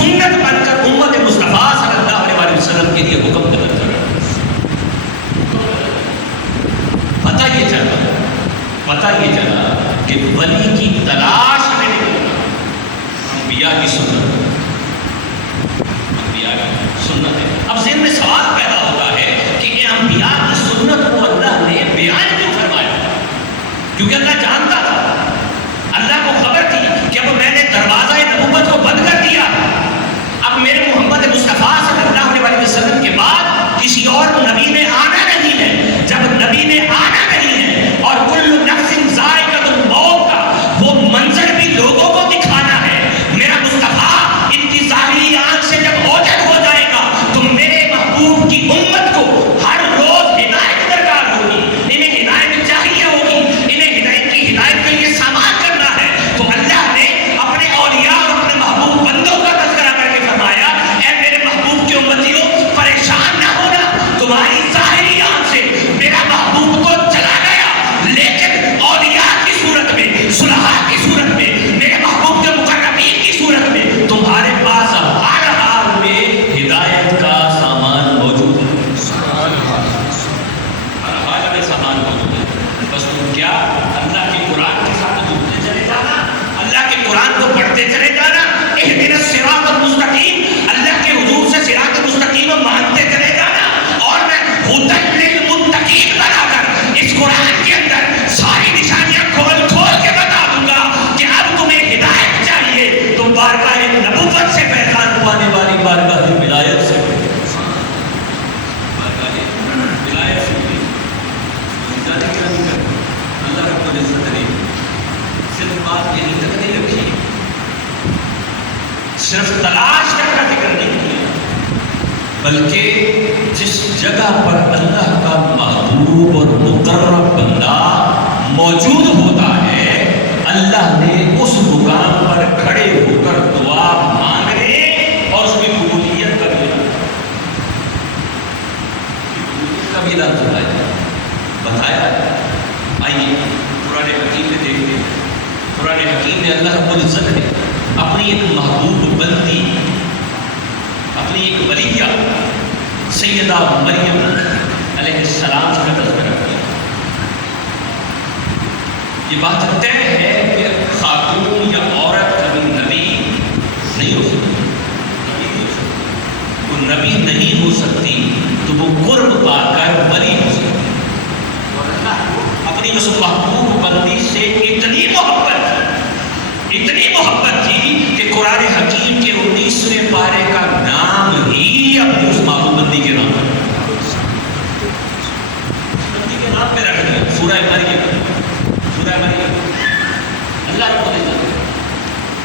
سنت بن کر امت مصطفیٰ صلی اللہ علیہ وسلم کے لیے حکم کر رہا ہے. پتہ یہ چلا کہ ولی کی تلاش میں نکلنا انبیاء کی سنت ہے. اب ذہن میں سوال پیدا ہوتا ہے کہ یہ انبیاء کی سنت کو اللہ نے بیان کیوں فرمایا؟ کیونکہ اللہ جانتا تھا، اللہ کو خبر تھی کہ اب میں نے دروازہ نبوت کو بند کر دیا، اب میرے محمد مصطفیٰ صلی اللہ علیہ وسلم کے بعد کسی اور نبی نے آنا نہیں ہے. جب نبی نے آنا نہیں ہے اور کل نفس ذائقۃ الموت کا وہ منظر بھی لوگوں کو دکھانا ہے، میرا مصطفیٰ ان کی ظاہری آنکھ سے جب اوجھل ہو جائے گا تو میرے محبوب کی امت کو ہر روز ہدایت درکار ہوگی، انہیں ہدایت چاہیے ہوگی، انہیں ہدایت کی ہدایت کے لیے سامان کرنا ہے. تو اللہ نے اپنے اولیاء اور اپنے محبوب بندوں کا تذکرہ کر کے فرمایا، اے میرے محبوب کی امتیوں پریشان نہ ہونا، تمہاری ظاہری آنکھ سے میرا محبوب کو چلا گیا، لیکن اولیاء کی صورت میں، صلحاء کی صورت میں، میرے محبوب کے مقربین کی صورت میں تمہارے پاس ہر حال میں ہدایت کا سامان موجود ہے. ہر حال میں سامان موجود ہے. بس تم کیا اللہ کے قرآن کے ساتھ جڑتے چلے جانا، اللہ کے قرآن کو پڑھتے چلے جانا، اہدنا الصراط المستقیم، اللہ کے حضور سے صراط المستقیم مانگتے چلے جانا، اور میں ہدی للمتقین بنا کر اس قرآن کے اندر ساری نشانیاں کھول کھول کے بتا دوں گا کہ اب تمہیں ہدایت چاہیے تو بارگاہ نبوت سے فیضان پانے والی بارگاہ ولایت سے، بارگاہ ولایت سے اللہ رب العزت نے صرف بات یہیں تک نہیں رکھی، صرف تلاش کا ذکر نہیں کیا، بلکہ جس جگہ پر اللہ کا محبوب اور مقرب بندہ موجود ہوتا ہے اللہ نے اس مقام پر کھڑے ہو کر دعا مانگنے اور اس کی قبولیت کا بھی اعلان بتایا. آئیے قرآن حکیم میں دیکھتے ہیں. قرآن حکیم میں اللہ رب العزت نے اپنی ایک محبوب بندی، اپنی ایک ولیہ سیدہ مریم علیہ السلام کا تذکرہ کیا. یہ بات طے ہے کہ خاتون یا عورت کبھی نبی نہیں ہو سکتی، وہ نبی نہیں ہو سکتی تو وہ قرب پا کر ولی ہو سکتی. اور اللہ کو اپنی اس محبوب بندی سے اتنی محبت تھی کہ قرآن حکیم کے 19ویں پارے کا نام ہی اپنی اس محبوب بندی کے نام پہ رکھ دیا، سورہ مریم. سورہ مریم اللہ رب العزت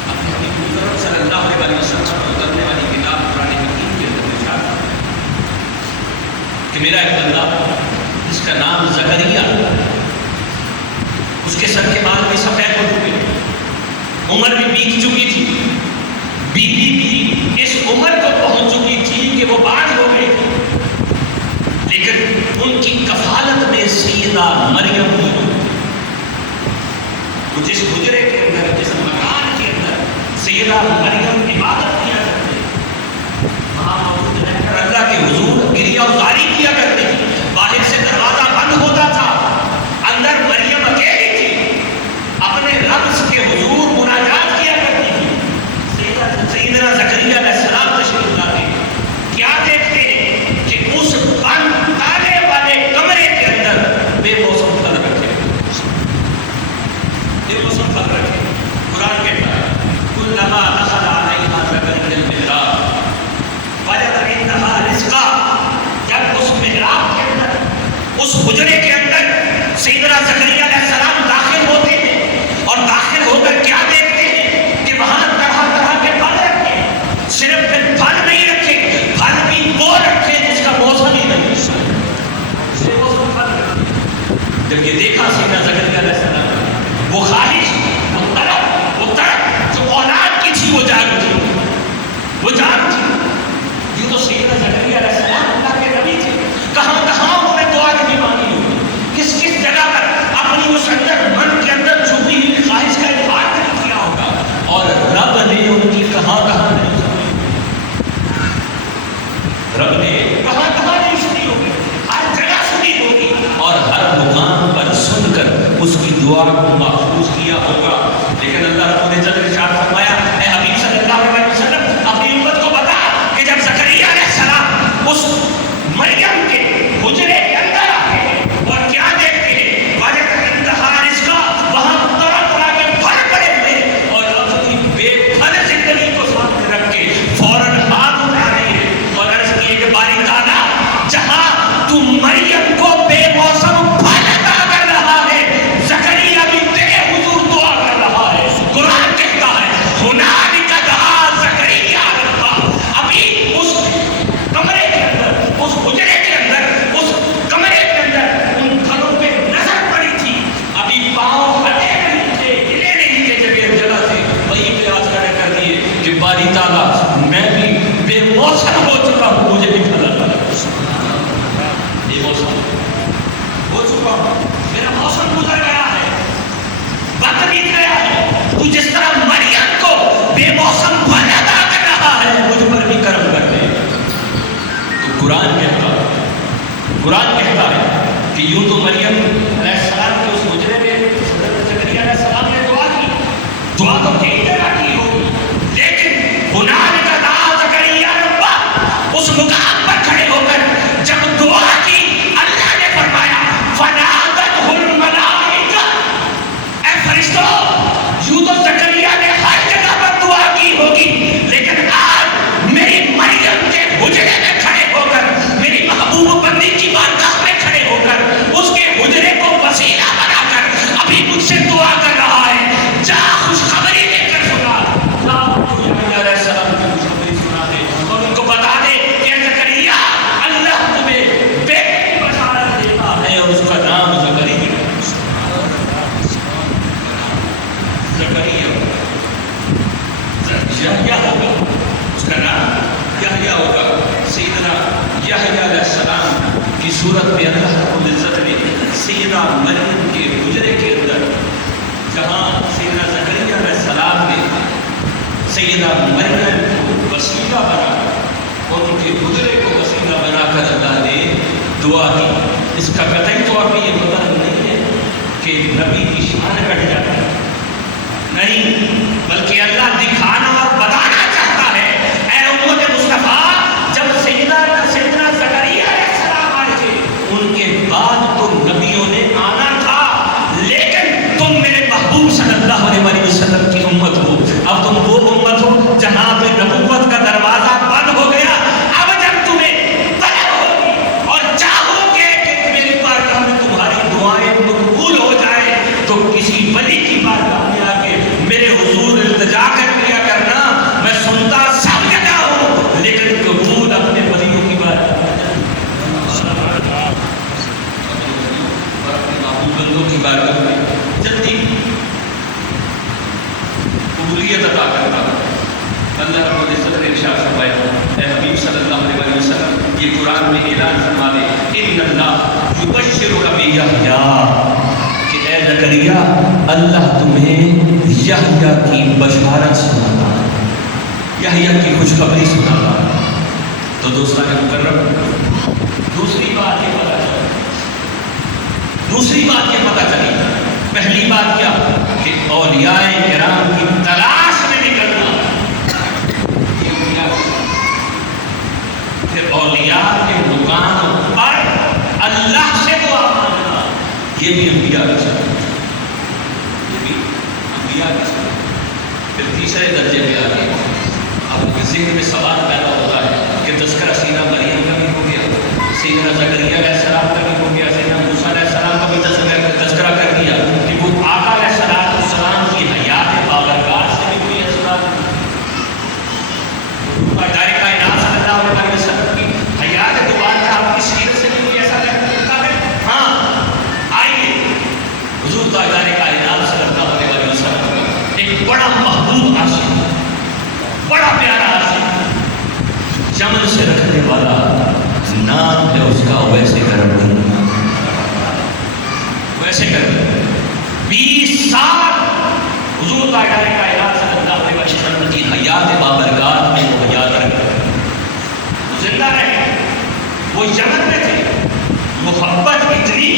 اپنے حبیب صلی اللہ علیہ وسلم پر اترنے والی کتاب قرآن حکیم کے اندر ارشاد کہ میرا ایک بندہ جس کا نام زکریا، اس کے سر کے بال بھی سفید ہو چکے، عمر بھی بیت چکی تھی، بیوی بھی اس عمر کو پہنچ چکی تھی کہ وہ باز ہو گئی تھی، لیکن ان کی کفالت میں سیدہ مریم موجود تھی. وہ جس حجرے کے اندر، جس مکان کے اندر سیدہ مریم عبادت کیا کرتے تھے، وہاں موجود رہ کر اللہ کے حضور گریہ ازاری کیا کرتے تھے. باہر سے دروازہ بند ہوتا تھا، اندر مریم اکیلی تھی، اپنے رب کے حضور مناجات کیا کرتی تھی. سیدنا زکریا علیہ السلام تشریف لاتے، کیا دیکھتے ہیں کہ اس بند تالے والے کمرے کے اندر بے موسم پھل رکھے، بے موسم پھل رکھے. قرآن کہتا ہے کلما دخل علیہا زکریا المحراب وجد عندہا رزقا. جب اس محراب کے اندر، اس حجرے کے اندر سیدنا زکریا علیہ السلام داخل ہوتے ہیں اور داخل ہو کر کیا دیکھتے ہیں کہ وہاں طرح طرح کے پھل رکھے. صرف پھل نہیں رکھے، پھل بھی وہ رکھے جس کا موسم ہی نہیں. جب یہ دیکھا سیدنا زکریا علیہ السلام، وہ خواہش، وہ طلب جو اولاد کی تھی وہ جاگ تھی، وہ جاگ تھی. یہ تو سیدنا زکریا علیہ السلام اللہ کے نبی تھے، کہاں کہاں انہوں نے دعا نہیں مانگی ہوگی، کس کس جگہ پر ہو چکا ہوں، میرا موسم گزر گیا ہے، وقت بیت گیا ہے، تو جس طرح مریم کو بے موسم پھل عطا کر رہا ہے مجھ پر بھی کرم کر دے۔ تو قرآن کہتا ہے کہ یوں تو مریم علیہ السلام کے اس حجرے میں حضرت زکریا علیہ السلام نے دعا کی، دعا تو کئی طرح کی ہوگی، لیکن ہنالک دعا زکریا ربہ، اس مقام پر کھڑے ہو کر جب دعا کی اللہ نے فرمایا فنادتہ الملائکہ، اے فرشتوں یوں تو زکریا نے ہر جگہ پر دعا کی ہوگی، لیکن آج میری مریم کے حجرے میں کھڑے ہو کر، میری محبوب بندی کی بارگاہ میں کھڑے ہو کر، اس کے حجرے کو وسیلہ بنا کر ابھی مجھ سے دعا کر رہا ہے، جا خوشخبری دے کر سنا، جا یحییٰ علیہ السلام کی خوشخبری سنا دے اور ان کو بتا دے کہ زکریا اللہ تمہیں بیٹے کی بشارت دیتا ہے اور اس کا نام زکریا یحییٰ ہوگا، اس کا نام یحییٰ ہوگا۔ سیدنا یحییٰ علیہ السلام کی صورت میں اللہ رب العزت نے سیدہ مریم کے حجرے کے اندر، جہاں سیدنا زکریا علیہ السلام نے سیدہ مریم کو وسیلہ بنا کر اور ان کے حجرے کو وسیلہ بنا کر اللہ نے دعا کی، اس کا قطعی طور پہ یہ مطلب نہیں ہے کہ نبی کی شان گھٹ جاتی ہے، نہیں، بلکہ اللہ دکھانا اور بتانا چاہتا ہے اے امت مصطفیٰ، جب سیدنا زکریا علیہ السلام آئے تھے ان کے بعد تو نبیوں نے آنا تھا، لیکن تم میرے محبوب صلی اللہ علیہ وسلم کی امت ہو، اب تم وہ امت ہو جہاں پہ نبوت کا دروازہ بند ہو گیا، اب جب تمہیں طلب ہوگی اور چاہو گے کہ میری بارگاہ میں تمہاری دعائیں مقبول ہو جائے تو کسی ولی کی بارگاہ میں آ کے میرے حضور التجا کر کیا کرنا، میں سنتا سب جگہ ہوں، لیکن قبول اپنے ولیوں کی بات بندوں کی بارگاہ میں جلدی قبولیت عطا کرتا ہے۔ اللہ رب العزت نے ارشاد فرمایا اے حبیب صلی اللہ علیہ وسلم، یہ قرآن میں اعلان فرما دے ان اللہ یبشرک بیحییٰ، کہ اے زکریا اللہ تمہیں یحییٰ کی بشارت سناتا ہے، یحییٰ کی خوشخبری سناتا ہے۔ تو دوسرا مکرم، دوسری بات یہ پتہ چلی، پہلی بات کیا کہ اولیاء کرام کی تلاش میں نکلنا، پھر اولیاء کے مقام پر اللہ سے دعا مانگنا، یہ بھی انبیاء کی سنت، پھر تیسرے درجے پہ آ گئے، اب ذہن میں سوال پیدا ہوتا ہے کہ تذکرہ سیدہ مریم کا بھی ہو گیا، سیدنا زکریا علیہ السلام کا بھی ہو گیا، سیدنا موسیٰ علیہ السلام کا بھی تذکرہ کر دیا کہ وہ آقا علیہ السلام کی حیات بابرکات سے بھی کوئی اثرات دار کائنات صلی اللہ علیہ وسلم کی حیات دوبارہ آپ کی سیرت سے بھی کوئی ایسا لگتا ہے؟ ہاں، آئیے حضور دار کائنات صلی اللہ علیہ وسلم کا ایک بڑا محبوب عاشق، بڑا پیارا عاشق، چمن سے رکھنے والا نام ہے اس کا ویسے کرم نہیں، ویسے کرم 20 سال حضور دار کائنات صلی اللہ علیہ وسلم کی حیات بابرکات میں وہ حیات رکھے، زندہ رہے، وہ یمن میں تھے، محبت اتنی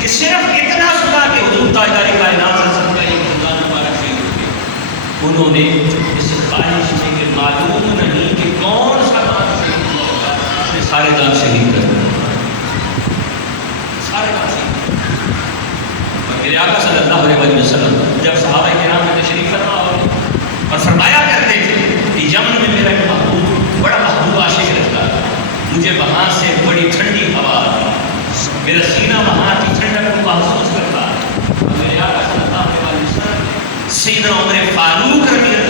کہ صرف اتنا سنا کہ حضور دار کائنات صلی اللہ علیہ وسلم کا ایک خاندان مبارک شہید ہو گیا، انہوں نے اس خواہش میں کہ معلوم نہیں کہ کون سا نام شہید ہوگا، اپنے سارے دان شہید کر دیا، سارے دان شہید۔ اور میرے آقا صلی اللہ علیہ وسلم جب صحابہ کرام میں تشریف فرما ہوئے اور فرمایا کرتے تھے کہ یمن میں میرا ایک محبوب، بڑا محبوب عاشق رہتا ہے، مجھے وہاں سے بڑی ٹھنڈی ہوا آتی، میرا سینہ وہاں کی ٹھنڈک کو محسوس کرتا ہے، اور میرے آقا صلی اللہ علیہ وسلم سیدنا عمر فاروق رضی اللہ